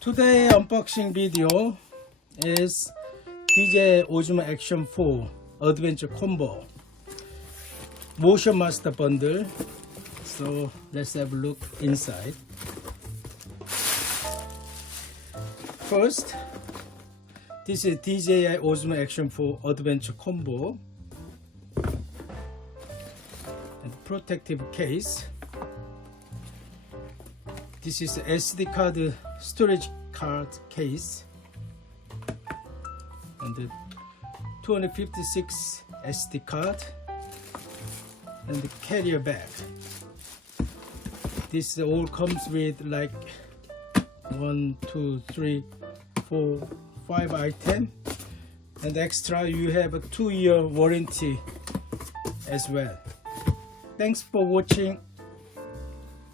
Today unboxing video is DJI Osmo Action 4 Adventure Combo Motion Master Bundle. So let's have a look inside. First, this is DJI Osmo Action 4 Adventure Combo and protective case. This is SD card storage card case and the 256 SD card and the carrier bag. This all comes with like 1, 2, 3, 4, 5 items, and extra you have a 2-year warranty as well. Thanks for watching.